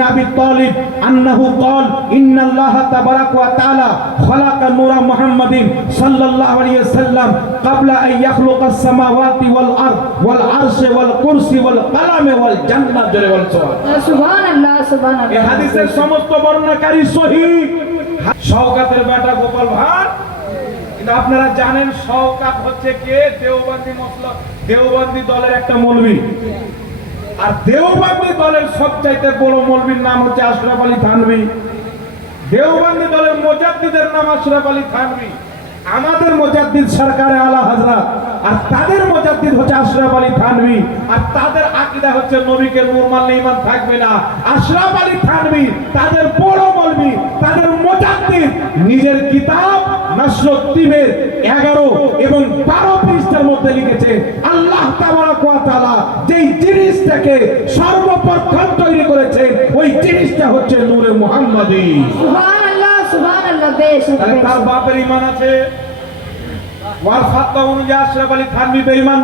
ইবনে আবি তালিব আন্নাহু ক্বাল ইন্নাল্লাহা তাবারাকা ওয়া তাআলা খালাকা নূরা মুহাম্মাদিন সাল্লাল্লাহু আলাইহি ওয়াসাল্লাম ক্বাবলা আন ইয়াখলুকাস সামাওয়াতি ওয়াল আরদ ওয়াল আরশে ওয়াল কুরসি ওয়াল কালামে ওয়াল জান্নাত। জোরে বল সুবহানাল্লাহ সুবহানাল্লাহ। এই হাদিসের সমস্ত বর্ণনাকারী সহিহ। শওকাতের বেটা গোপাল ভাঁড়। কিন্তু আপনারা জানেন শওকাত হচ্ছে কে? দেওবন্দি দলের একটা মৌলবী। আর দেওবন্দি দলের সবচাইতে বড় মৌলবীর নাম হচ্ছে আশরাফ আলী থানভী। দেওবন্দি দলের মুজাদ্দিদের নাম আশরাফ আলী থানভী। আমাদের মুজাদ্দিদ সরকারে আলা হযরত, আর তাদের মুজাদ্দিদ হচ্ছে আশরাফ আলী থানভী। আর তাদের আকীদা হচ্ছে নবীকে নূর মানলে ঈমান থাকবে না। আশরাফ আলী থানভী তাদের বড় মৌলবী, তাদের মুজাদ্দিদ নিজের কিতাব নাসরুদ্দিনের 11 এবং 12 পৃষ্ঠার মধ্যে লিখেছে আল্লাহ তাবারাক ওয়া তাআলা যেই জিনিসটাকে সর্বপ্রথম তৈরি করেছে ওই জিনিসটা হচ্ছে নূরে মুহাম্মাদী। সুবহানাল্লাহ সুবহানাল্লাহ। বেশ তার বাপের ঈমান আছে। ওয়ার ফাতওয়া অনুযায়ী আশরাফ আলী থানভী বেঈমান।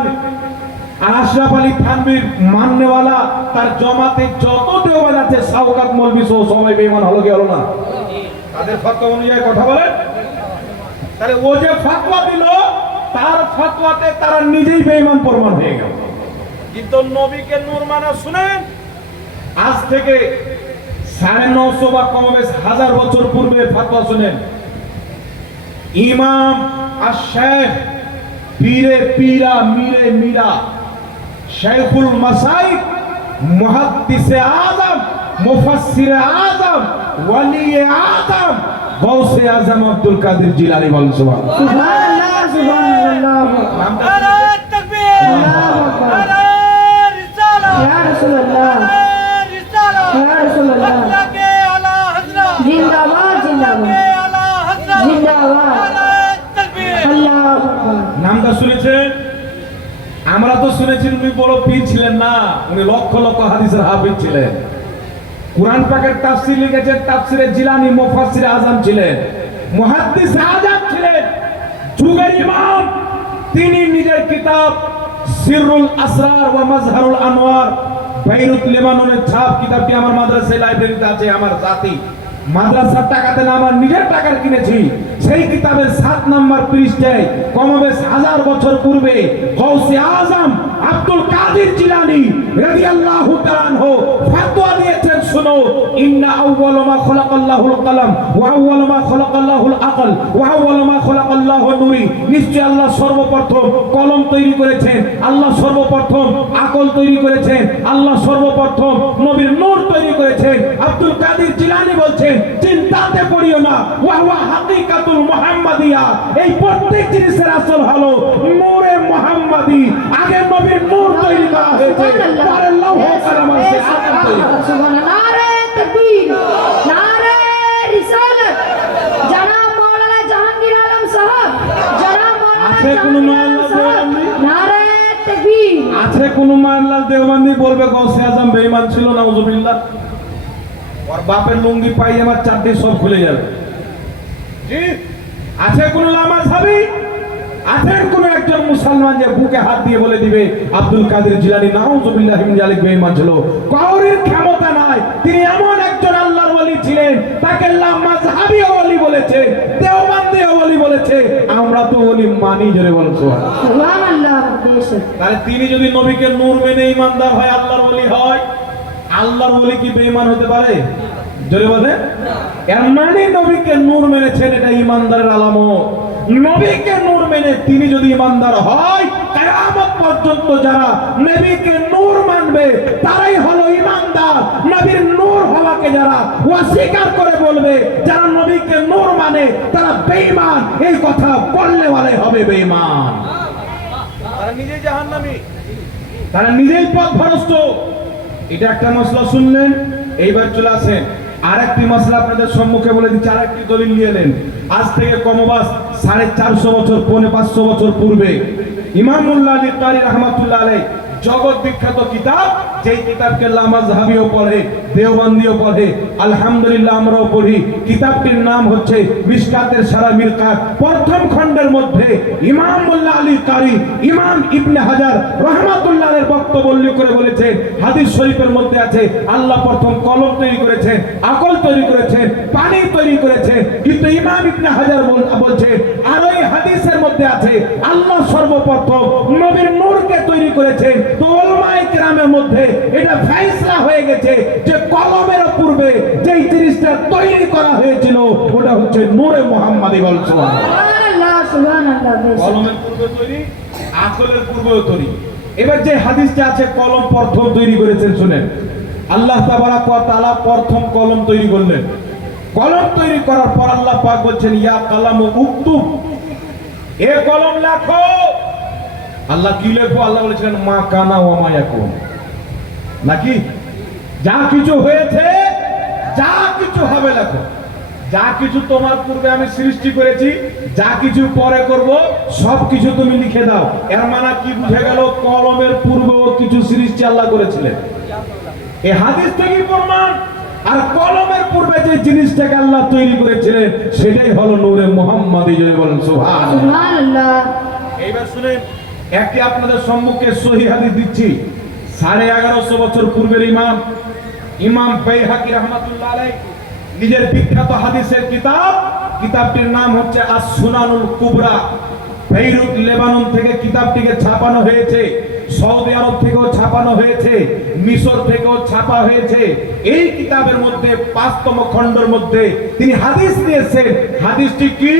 আর আশরাফ আলী থানভীর মাননেওয়ালা তার জমাতে যত দেওয়ান আছে শওকত মৌলভী সহ সবাই বেঈমান হলো কি হলো না? তাদের ফাতওয়া অনুযায়ী কথা বলেন। তাহলে ও যে ফাতওয়া দিল তার ফাতওয়াতে তারা নিজেই বেঈমান প্রমাণ হয়ে গেল। কিন্তু নবীকে নূর মানা শুনেন, আজ থেকে 950 বা কমবেশ 1000 বছর পূর্বে ফাতওয়া শুনেন। ইমাম আশ-শাইখ পীরে পীরা মিরে মীরা শাইখুল মাসাইক মুহাদ্দিসে আযম মুফাসসিরে আযম ওয়ালিয়ে আযম গাউসে আযম আব্দুল কাদের জিলানী বলেন সুবহানাল্লাহ সুবহানাল্লাহ সুবহানাল্লাহ। নারায়ে তাকবীর, আল্লাহু আকবার, নারায়ে রিসালাত, ইয়া রাসূলুল্লাহ, নারায়ে রিসালাত, ইয়া রাসূলুল্লাহ, আল্লাহকে আলা হযরত, জিন্দাবাদ জিন্দাবাদ, আলা হযরত, জিন্দাবাদ, নারায়ে তাকবীর, আল্লাহু আকবার। নামটা শুনেছেন? আমরা তো শুনেছি উনি বড় পীর ছিলেন না, উনি লক্ষ লক্ষ হাদিসের হাফেজ ছিলেন। কুরআন পাকের তাফসীর লিখেছেন, তাফসীরে জিলানী মুফাসসিরে আযম ছিলেন, মুহাদ্দিসে আযম ছিলেন, যুগের ইমাম। তিনি নিজের কিতাব সিররুল আসরার ওয়া মাজহারুল আনওয়ার, বেইরুত লেবাননের ছাপ কিতাবটি আমার মাদ্রাসায় লাইব্রেরিতে আছে। আমার জাতি মাদ্রাসার টাকাতে না, আমার নিজের টাকার কিনেছি। সেই কিতাবের 7 নম্বর পৃষ্ঠায় কমবেশ 1000 বছর পূর্বে গাউসে আযম আব্দুল কাদের জিলানী রাদিয়াল্লাহু তাআলা আনহু ফতোয়া দিয়েছেন, শুনো, ইন্না আউওয়ালু মা খালাকাল্লাহুল কলম ওয়া আউওয়ালু মা খালাকাল্লাহুল আকল ওয়া আউওয়ালু মা খালাকাল্লাহু নূরি। নিশ্চয় আল্লাহ সর্বপ্রথম কলম তৈরি করেছেন, আল্লাহ সর্বপ্রথম আকল তৈরি করেছেন, আল্লাহ সর্বপ্রথম নবীর নূর তৈরি করেছেন। আব্দুল কাদের জিলানী বলছেন, চিন্তাতে পড়িও না, ওয়া হুয়া হাকিকাতুল মুহাম্মাদিয়া। এই প্রত্যেক জিনিসের আসল হলো নূরে মুহাম্মাদি। আগে নবীর নূর তৈরি করা হয়েছে, পরে লৌহ কলম আছে আকল তৈরি। সুবহানাল্লাহ। নারায়ে তাকবীর, নারায়ে রিসালাত। জনাব মাওলানা জাহাঙ্গীর আলম সাহেব, জনাব মাওলানা আছে কোন মাওলানা দেওবন্দি? নারায়ে তাকবীর। আছে কোন মাওলানা দেওবন্দি বলবে গাউসে আযম বেঈমান ছিল? নাউজুবিল্লাহ। ওর বাপের লুঙ্গি পায়জামা চাদর সব খুলে যাবে। জি, আছে কোন লামা সাহাবী? আছে কোন একজন মুসলমান যে বুকে হাত দিয়ে বলে দিবে আব্দুল কাদের জিলানী নাউজুবিল্লাহি মিন যালিক বেঈমান ছিল? কাউরির ক্ষমতা নাই। তিনি এমন একজন আল্লাহর ওলি ছিলেন, তাকে লামা সাহাবী ওলি বলেছে, দেওবন্দি ওলি বলেছে। আমরা তো ওলি মানি। জোরে বলুন সুবহানাল্লাহ। সুবহানাল্লাহ। বেশ তাহলে তিনি যদি নবীকে নূর মেনে ঈমানদার হয়, আল্লাহর ওলি হয়, আল্লাহর ওলি কি বেঈমান হতে পারে? জোরে বলে। এর মানে নবীকে নূর মেনেছেন, এটা ঈমানদারের আলামত। নবীকে নূর মেনে তিনি যদি ঈমানদার হয়, কিয়ামত পর্যন্ত যারা নবীকে নূর মানবে তারাই হলো ঈমানদার। নবীর নূর হওয়াকে যারা অস্বীকার করে বলবে, যারা নবীকে নূর মানে তারা বেঈমান। এই কথা বললে বলে হবে বেঈমান। তারা নিজেই জাহান্নামী, তারা নিজেই পথভ্রষ্ট। এটা একটা মাসলা শুনলেন। এইবার চলে আসেন আরেকটি মাসলা আপনাদের সম্মুখে বলে দিচ্ছি। আরেকটি দলিল নিয়ে নেন। আজ থেকে কমবাস 450 বছর, 550 বছর পূর্বে ইমাম মুল্লা আলী কারি রাহমাতুল্লাহ আলাইহি জগৎ বিখ্যাত কিতাব, যেই কিতাবকে লামাজহাবিও পড়ে, দেওবন্দিও পড়ে, আলহামদুলিল্লাহ আমরাও পড়ি। কিতাবটির নাম হচ্ছে মিশকাতের সারা মিরকাত। প্রথম খণ্ডের মধ্যে ইমাম মোল্লা আলী কারি, ইমাম ইবনে হাজার রহমাতুল্লাহের বক্তব্য উল্লেখ করে বলেছেন, হাদিস শরীফের মধ্যে আছে আল্লাহ প্রথম কলম তৈরি করেছেন, আকল তৈরি করেছেন, পানি তৈরি করেছেন। কিন্তু ইমাম ইবনে হাজার বলছেন আর ওই হাদিসের মধ্যে আছে আল্লাহ সর্বপ্রথম নবীর নূরকে তৈরি করেছেন। তো উলামায়ে কেরামের মধ্যে এটা ফয়সালা হয়ে গেছে যে কলমের পূর্বে যেই জিনিসটা তৈরি করা হয়েছিল ওটা হচ্ছে নূরে মুহাম্মাদি। বল সুবহানাল্লাহ। সুবহানাল্লাহ, সুবহানাল্লাহ, বেশ। কলমের পূর্বে তৈরি, আকলের পূর্বেও তৈরি। এবার যে হাদিসটা আছে কলম প্রথম তৈরি করেছেন, শুনেন, আল্লাহ তাবারাক ওয়া তাআলা প্রথম কলম তৈরি করলেন। কলম তৈরি করার পর আল্লাহ পাক বলছেন ইয়া কালামু উকতুব, এ কলম লেখো। আল্লাহ কি লেখো? আল্লাহ বলেছিলেন মা কানা ওয়া মা ইয়াকুন, নাকি যা কিছু হয়েছে, যা কিছু হবে লেখো। যা কিছু তোমার পূর্বে আমি সৃষ্টি করেছি, যা কিছু পরে করব, সব কিছু তুমি লিখে দাও। এর মানে কি বুঝে গেল? কলমের পূর্বেও কিছু সৃষ্টি আল্লাহ করেছিলেন। এই হাদিস থেকেই প্রমাণ। আর কলমের পূর্বে যে জিনিসটাকে আল্লাহ তৈরি করেছিলেন সেটাই হলো নূরে মুহাম্মাদি। জয় বলেন সুবহানাল্লাহ। সুবহানাল্লাহ। এইবার শুনেন, একটি আপনাদের সম্মুখে সহিহ হাদিস দিচ্ছি। 1150 বছর পূর্বের ইমাম বাইহাকি রাহমাতুল্লাহ আলাইহি নিজের বিখ্যাত হাদিসের কিতাব, কিতাবটির নাম হচ্ছে আস-সুনানুল কুবরা। বেইরুত লেবানন থেকে কিতাবটিকে ছাপানো হয়েছে, সৌদি আরব থেকেও ছাপানো হয়েছে, মিশর থেকেও ছাপা হয়েছে। এই কিতাবের মধ্যে 5তম খণ্ডের মধ্যে তিনি হাদিস দিয়েছেন। হাদিসটি কি?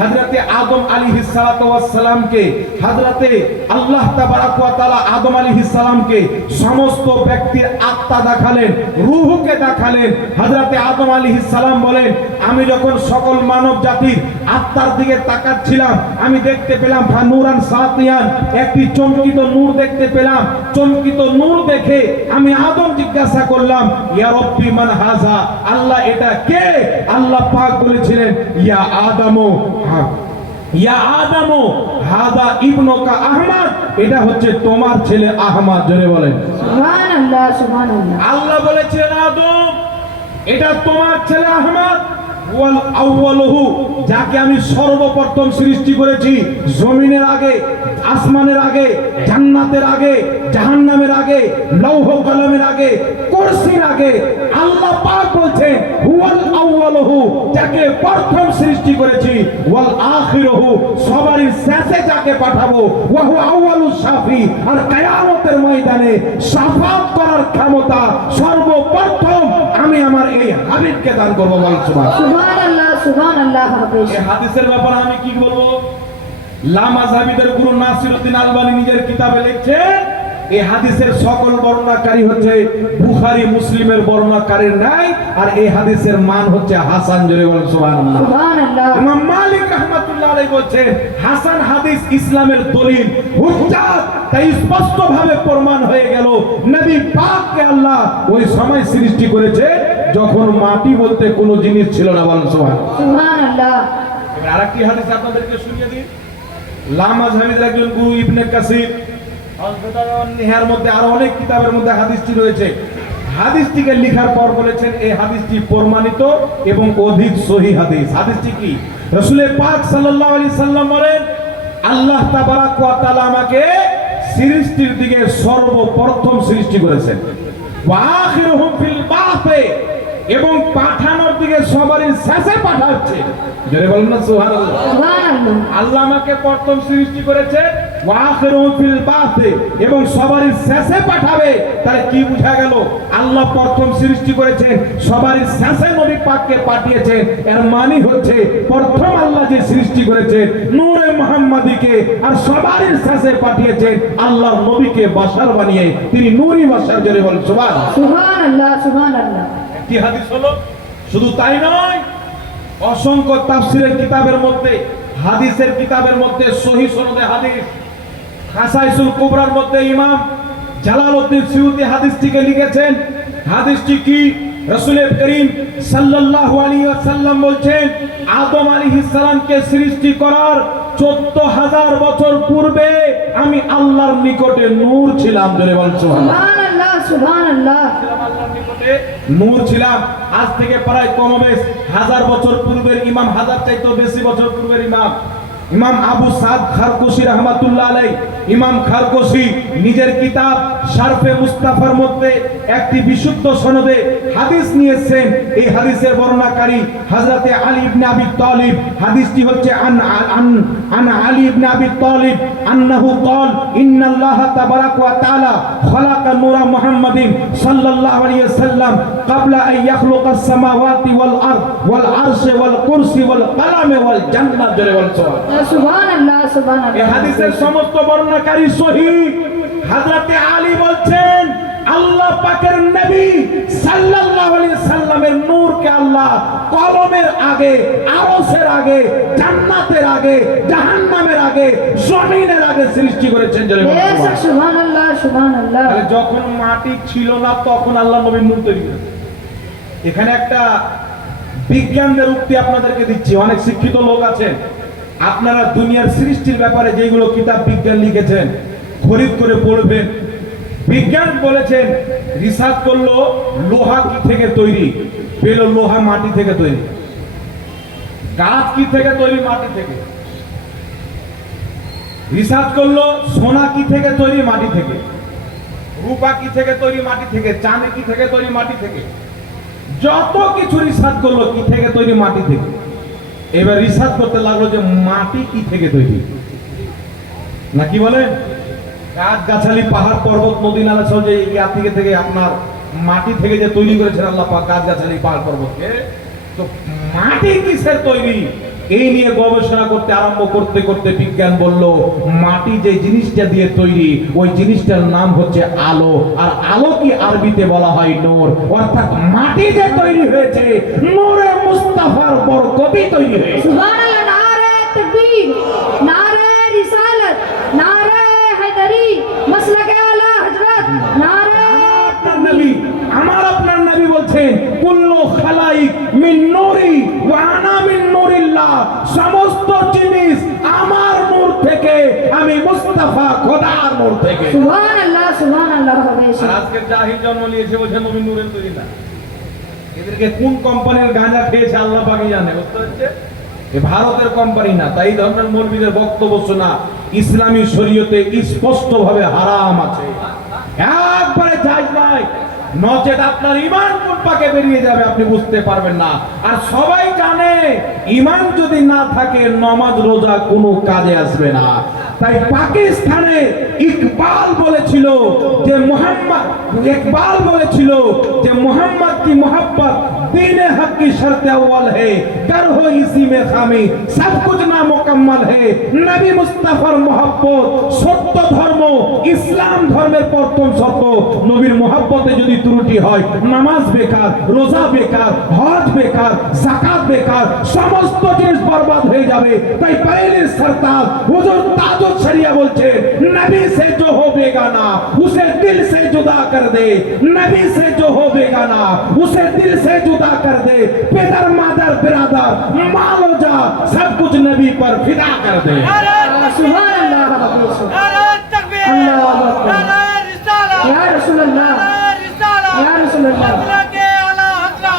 হযরতে আদম আলাইহিস সালাতু ওয়াস সালামকে, হযরতে আল্লাহ তাবারাক ওয়া তাআলা আদম আলাইহিস সালামকে সমস্ত ব্যক্তির আত্মা দেখালেন, রূহকে দেখালেন। হযরতে আদম আলাইহিস সালাম বলেন, আমি যখন সকল মানব জাতির আত্মার দিকে তাকাচ্ছিলাম, আমি দেখতে পেলাম ফানুরান সাতিয়ান, একটি চমকিত নূর দেখতে পেলাম। চমকিত নূর দেখে আমি আদম জিজ্ঞাসা করলাম ইয়া রব্বি মান হাযা, আল্লাহ এটা কে? আল্লাহ পাক বলেছিলেন ইয়া আদমু, ইয়া আদমু হাদা ইবনুকা আহমদ, এটা হচ্ছে তোমার ছেলে আহমদ। জোরে বলেন সুবহানাল্লাহ, সুবহানাল্লাহ। আল্লাহ বলেছেন আদম এটা তোমার ছেলে আহমদ। ওয়াল আউয়ালুহু, যাকে আমি সর্বপ্রথম সৃষ্টি করেছি, জমিনের আগে, আসমানের আগে, জান্নাতের আগে, জাহান্নামের আগে, লৌহ কলমের আগে, কুরসির আগে। আল্লাহ পাক বলছেন ওয়াল আউয়ালুহু, যাকে প্রথম সৃষ্টি করেছি, ওয়াল আখিরুহু, সবারই শেষে যাকে পাঠাবো, ওয়া হুয়া আউয়ালুস শাফি, আর কিয়ামতের ময়দানে শাফাত করার ক্ষমতা সর্বপ্রথম আমি আমার এই হাবিবকে দান করব। বল সুবহানাল্লাহ। সুবহানাল্লাহ, সুবহানাল্লাহ, বেশ। এই হাদিসের ব্যাপারে আমি কি বলবো? লামাযহাবিদের গুরু নাসিরউদ্দিন আলবানী নিজের কিতাবে লিখছেন এই হাদিসের সকল বর্ণনাকারী হচ্ছে বুখারী মুসলিমের বর্ণনাকারীর নাই, আর এই হাদিসের মান হচ্ছে হাসান। জোরে বলেন সুবহানাল্লাহ। সুবহানাল্লাহ। ইমাম মালিক রাহমাতুল্লাহ আলাইহি বলেন হাসান হাদিস ইসলামের দলিল, হুজ্জাত। তাই স্পষ্ট ভাবে প্রমাণ হয়ে গেল নবী পাককে আল্লাহ ওই সময় সৃষ্টি করেছে যখন মাটি বলতে কোনো জিনিস ছিল না। বলেন সুবহানাল্লাহ। সুবহানাল্লাহ। এবার আরেকটি হাদিস আপনাদেরকে শুনিয়ে দিই। লামাযহাবিদের একজন গুরু ইবনে কাসির নিহার মধ্যে আরো অনেক কিতাবের মধ্যে হাদিসটি রয়েছে। হাদিসটিকে লেখার পর বলেছেন এই হাদিসটি প্রমাণিত এবং অধিক সহিহ হাদিস। হাদিসটি কি? রাসূল পাক সাল্লাল্লাহু আলাইহি সাল্লাম বলেন আল্লাহ তাবারাক ওয়া তাআলা আমাকে সৃষ্টির দিকে সর্বপ্রথম সৃষ্টি করেছেন, ওয়া আখিরুহুম ফিল বাসে, এবং পাঠানোর দিকে সবারই শেষে পাঠাচ্ছে। জোরে বলেন না সুবহানাল্লাহ। সুবহানাল্লাহ। আল্লাহ আমাকে প্রথম সৃষ্টি করেছে, ওয়া আখিরুহুম ফিল বাসে, এবং সবারই শেষে পাঠাবে। তাহলে কি বোঝা গেল? আল্লাহ প্রথম সৃষ্টি করেছেন, সবারই শেষে নবী পাককে পাঠিয়েছেন। এর মানে হচ্ছে প্রথম আল্লাহ যে সৃষ্টি করেছে নূরে মুহাম্মাদিকে, আর সবারই শেষে পাঠিয়েছেন আল্লাহর নবীকে বাশার বানিয়ে, তিনি নূরি বাশার। জোরে বলেন সুবহানাল্লাহ। সুবহানাল্লাহ, সুবহানাল্লাহ। কি হাদিস হলো? শুধু তাই নয়, অসংখ্য তাফসীরের কিতাবের মধ্যে, হাদিসের কিতাবের মধ্যে সহিহ সনদে হাদিস, খাসাইসুল কুবরার মধ্যে ইমাম জালালউদ্দিন সুয়ুতী হাদিসটিকে লিখেছেন। হাদিসটি কি? রাসূল করিম সাল্লাল্লাহু আলাইহি ওয়াসাল্লাম বলছেন আদম আলাইহিস সালামকে সৃষ্টি করার 14,000 বছর পূর্বে আমি আল্লাহর নিকটে নূর ছিলাম। জোরে বল সুবহানাল্লাহ। সুবহান আল্লাহ। আল্লাহর নিকটে নূর ছিলাম। আজ থেকে প্রায় কমবেশ 1000 বছর পূর্বের ইমাম, 1000 চাইতেও বেশি বছর পূর্বের ইমাম ইমাম আবু সাদ খারকুশি রহমাতুল্লাহ আলাইহি, ইমাম খারকুশি নিজের কিতাব শারফে মুস্তাফার মধ্যে একটি বিশুদ্ধ সনদে হাদিস নিয়েছেন। এই হাদিসের বর্ণনাকারী হযরতে আলী ইবনে আবি তালিব। হাদিসটি হচ্ছে আন আলী ইবনে আবি তালিব আন্নাহু ক্বাল ইন্নাল্লাহা তাবারাকা ওয়া তাআলা খালাকা নূরা মুহাম্মাদিন সাল্লাল্লাহু আলাইহি ওয়াসাল্লাম ক্বাবলা আন ইয়াখলুকাস সামাওয়াতি ওয়াল আরদ ওয়াল আরশে ওয়াল কুরসি ওয়াল কালামে ওয়াল জান্নাত। জোরে বল সুবহানাল্লাহ। সুবহান আল্লাহ। সুবহান এই আল্লাহ। হাদিসের সমস্ত বর্ণনাকারী সহিহ। হযরতে আলী বলছেন আল্লাহ পাকের নবী সাল্লাল্লাহু আলাইহি সাল্লামের নূরকে আল্লাহ কলমের আগে, আরশের আগে, জান্নাতের আগে, জাহান্নামের আগে, জমিনের আগে সৃষ্টি করেছেন। জোরে বলুন সুবহানাল্লাহ। সুবহান আল্লাহ। সুবহান আল্লাহ। তাহলে যখন মাটি ছিল না তখন আল্লাহ নবীর নূর তৈরি করেছেন। এখানে একটা বিজ্ঞানদের উক্তি আপনাদেরকে দিচ্ছি। অনেক শিক্ষিত লোক আছেন, আপনারা দুনিয়ার সৃষ্টির ব্যাপারে যেগুলো কিতাব বিজ্ঞান লিখেছেন খরিদ করে পড়বেন। বিজ্ঞান বলেছেন, রিসার্চ করলো লোহা কি থেকে তৈরি, পেল লোহা মাটি থেকে তৈরি। গাছ কি থেকে তৈরি, মাটি থেকে। রিসার্চ করলো সোনা কি থেকে তৈরি, মাটি থেকে। রূপা কি থেকে তৈরি, মাটি থেকে। চাঁদি কি থেকে তৈরি, মাটি থেকে। যত কিছু রিসার্চ করলো কি থেকে তৈরি, মাটি থেকে। এবার রিসার্চ করতে লাগলো যে মাটি কি থেকে তৈরি, নাকি বলে গাছ গাছালি পাহাড় পর্বত নদী নালা সব যে ইয়া থেকে আপনার মাটি থেকে যে তৈরি করেছেন আল্লাহ পাক গাছ গাছালি পাহাড় পর্বতকে, তো মাটি কিসের তৈরি এই নিয়ে গবেষণা করতে আরম্ভ করতে করতে বিজ্ঞান বলল মাটি যে জিনিসটা দিয়ে তৈরি ওই জিনিসটার নাম হচ্ছে আলো। আর আলো কি আরবিতে বলা হয় নূর। অর্থাৎ মাটি যে তৈরি হয়েছে নূরে মুস্তাফার বরকতে তৈরি হয়েছে। সুবহান আল্লাহ। নারে তাকবীর, নারে রিসালাত, নারে হায়দারি, মাসলাকে আলা হযরত, নারে আপনার নবী, আমার আপনার নবী বলছেন কুল্লু খালাইক মিন নূরি ওয়া আনা মিন নূরিল্লাহ। সমস্ত জিনিস আমার নূর থেকে, আমি মুস্তাফা খোদার নূর থেকে। সুবহান আল্লাহ। সুবহান আল্লাহ। আর আজকের জাহিল জন্ম নিয়েছে বলছে নবী নূরের তৈরি না। এদেরকে কোন কোম্পানির গাঁজা খেয়েছে আল্লাহ পাকই জানে। বুঝতে হচ্ছে এ ভারতের কোম্পানি না। তাই ধর্মের মৌলবীদের বক্তব্য শোনা ইসলামী শরীয়তে স্পষ্ট ভাবে হারাম আছে, একবারে জায়েজ নাই। নচেত আপনার ঈমান কোন পাকে বেরিয়ে যাবে আপনি বুঝতে পারবেন না। আর সবাই জানে ঈমান যদি না থাকে নামাজ রোজা কোনো কাজে আসবে না। তাই পাকিস্তানে ইকবাল বলেছিল যে মোহাম্মদ কি मोहब्बत दीन हक की शर्त अव्वल है, डर हो इसी में खामी, सब कुछ ना मुकम्मल है। नबी मुस्तफार मोहब्बत সত্য ধর্ম, ইসলাম ধর্মের প্রথম শর্ত। নবীর মোহব্বতে যদি ত্রুটি হয় নামাজ বেকার, রোজা বেকার, হজ বেকার, যাকাত বেকার, সমস্ত জিনিস বরবাদ হয়ে যাবে। তাই পहले सरताज हुजूर ताजुल शरिया বলছে नबी से जो हो बेगाना उसे दिल से जुदा कर दे, नबी से जो हो बेगाना उसे दिल से जुदा कर दे। पितर मादर बिरादर मालो जा सब कुछ नबी पर फिदा कर दे। सुभान अल्लाह। अल्लाहु अकबर। या रसूल अल्लाह, या रसूल अल्लाह।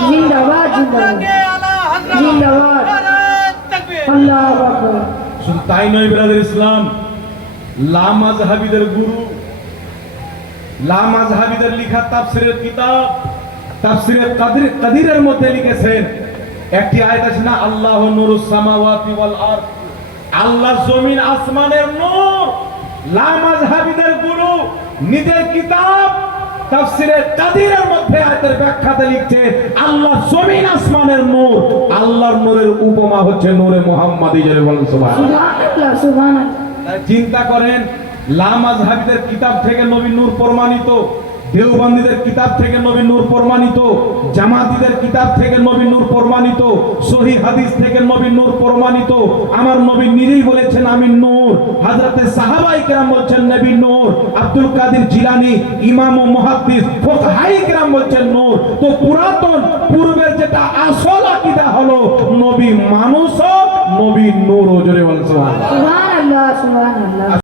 जिंदाबाद, जिंदाबाद, जिंदाबाद। अल्लाहु अकबर। শুধু তাই নয় ব্রাদার ইসলাম, লামাযহাবিদের গুরু, লামাযহাবিদের লেখা তাফসীরের কিতাব তাফসীরে কাদিরের মধ্যে লিখেছেন একটি আয়াত আছে না, আল্লাহু নূরুস সামাওয়াতি ওয়াল আরদ, আল্লাহ জমিন আসমানের নূর। লামাযহাবিদের গুরু নিজের কিতাব তাফসীরে কাদিরের মধ্যে আয়াতের ব্যাখ্যাতে লিখছে আল্লাহ জমিন আসমানের নূর। আল্লাহর নূরের উপমা হচ্ছে নূরে মুহাম্মাদি। জোরে বলেন সুবহানাল্লাহ। সুবহানাল্লাহ। সুবহানাল্লাহ। চিন্তা করেন, লামাযহাবিদের কিতাব থেকে নবী নূর প্রমাণিত, দেওবন্দীদের কিতাব থেকে নবী নূর প্রমাণিত, জামাতীদের কিতাব থেকে নবী নূর প্রমাণিত, সহিহ হাদিস থেকে নবী নূর প্রমাণিত। আমার নবী নিজেই বলেছেন আমি নূর। হযরতে সাহাবায়ে কেরাম বলছেন নবী নূর। আব্দুল কাদের জিলানী ইমাম ও মুহাদ্দিস ফুকহায়ে কেরাম বলছেন নূর। তো পুরাতন